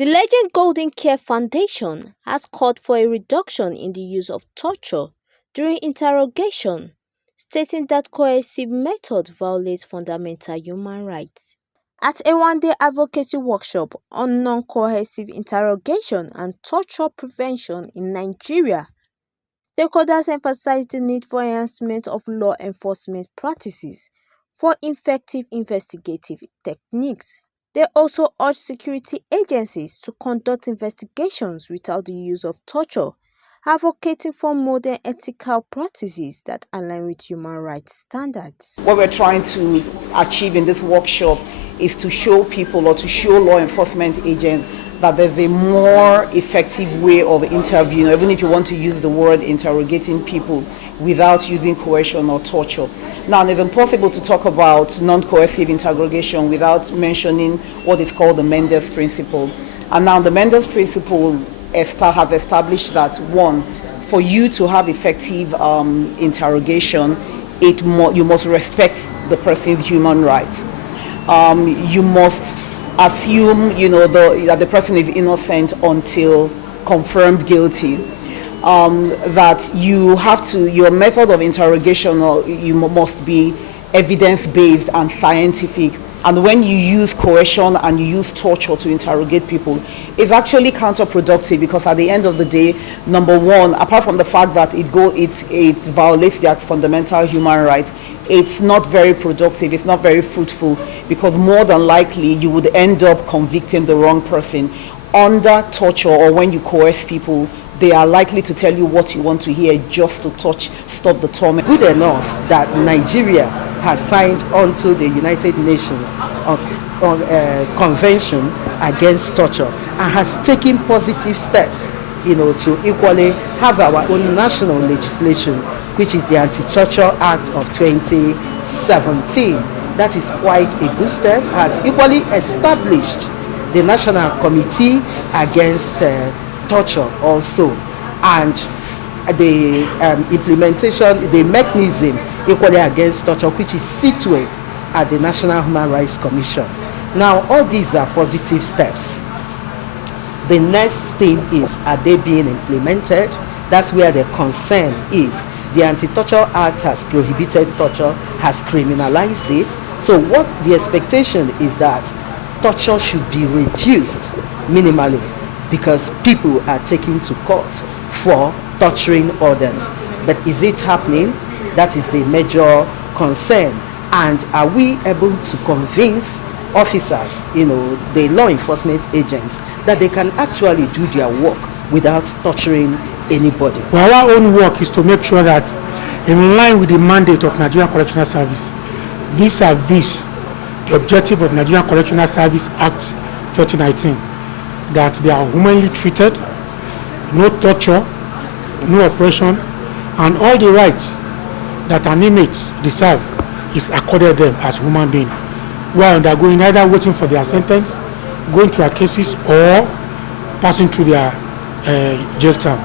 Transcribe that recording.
The Legend Golden Care Foundation has called for a reduction in the use of torture during interrogation, stating that coercive method violates fundamental human rights. At a one-day advocacy workshop on non-coercive interrogation and torture prevention in Nigeria, stakeholders emphasized the need for enhancement of law enforcement practices for effective investigative techniques. They also urged security agencies to conduct investigations without the use of torture, advocating for modern ethical practices that align with human rights standards. What we're trying to achieve in this workshop is to show people or to show law enforcement agents that there's a more effective way of interviewing, even if you want to use the word interrogating people without using coercion or torture. Now, it's impossible to talk about non-coercive interrogation without mentioning what is called the Mendes principle. And now the Mendes principle has established that, one, for you to have effective interrogation, you must respect the person's human rights. You must assume, that the person is innocent until confirmed guilty. That your method of interrogation, must be evidence-based and scientific. And when you use coercion and you use torture to interrogate people, it's actually counterproductive, because at the end of the day, number one, apart from the fact that it violates their fundamental human rights, it's not very productive, it's not very fruitful, because more than likely you would end up convicting the wrong person. Under torture, or when you coerce people, they are likely to tell you what you want to hear just to stop the torment. Good enough that Nigeria has signed onto the United Nations Convention Against Torture and has taken positive steps, to equally have our own national legislation, which is the Anti-Torture Act of 2017. That is quite a good step. Has equally established the National Committee Against Torture also, and the implementation, the mechanism equally against torture, which is situated at the National Human Rights Commission. Now, all these are positive steps. The next thing is, are they being implemented? That's where the concern is. The Anti-Torture Act has prohibited torture, has criminalized it. So what the expectation is that torture should be reduced minimally, because people are taken to court for torturing others. But is it happening? That is the major concern. And are we able to convince officers, the law enforcement agents, that they can actually do their work without torturing anybody? Well, our own work is to make sure that, in line with the mandate of Nigerian Correctional Service, vis-a-vis the objective of Nigerian Correctional Service Act 2019, that they are humanly treated, no torture, no oppression, and all the rights that an inmates deserve is accorded them as human beings, while undergoing either waiting for their sentence, going through their cases, or passing through their jail term.